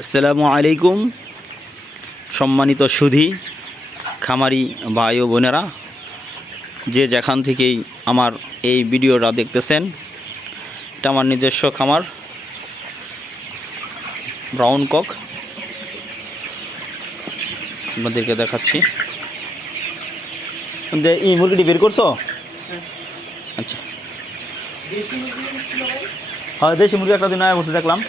আসসালামু আলাইকুম সম্মানিত সুধী খামারি ভাই ও বোনেরা, যে যেখান থেকেই আমার এই ভিডিওটা দেখতেছেন, এটা আমার নিজস্ব খামার ব্রাউন কক। আপনাদেরকে দেখাচ্ছি। এই মুরগিটি বের করছো? আচ্ছা, হ্যাঁ দেশি মুরগি একটা দিন আয় বসে দেখলাম।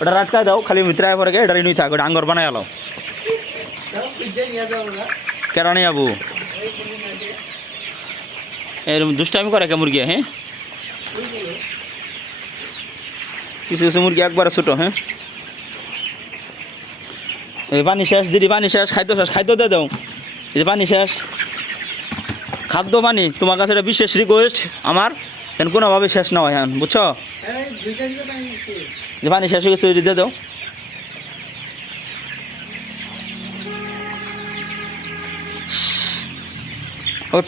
ওটা রাটকায় দাও, খালি ভিতরে আয় পরে এটা নুই থাক, ওটা আঙ্গর বানাই আলো। কেন নেই আবু এরকম দুষ্টামি করে কে মুরগি? হ্যাঁ, কিছু কিছু মুরগি একবারে ছোটো। হ্যাঁ, এই পানি শেষ দিদি, পানি শেষ, খাদ্য শেষ, খাদ্য দিয়ে দাও। এই যে পানি শেষ, খাদ্য পানি তোমার কাছে এটা বিশেষ রিকোয়েস্ট আমার, যেন কোনোভাবে শেষ না হয়। হ্যাঁ বুঝছো, যে পানি শেষ হয়ে গেছে দিয়ে দাও। ওঠ,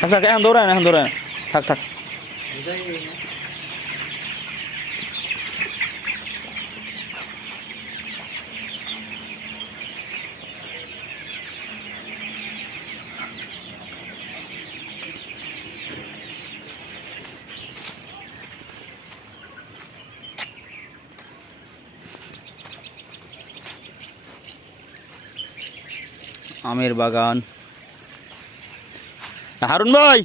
থাক থাক, এখন দৌড়ায় না, এখন দৌড়ায়, থাক থাক। আমের বাগান। হারুন ভাই,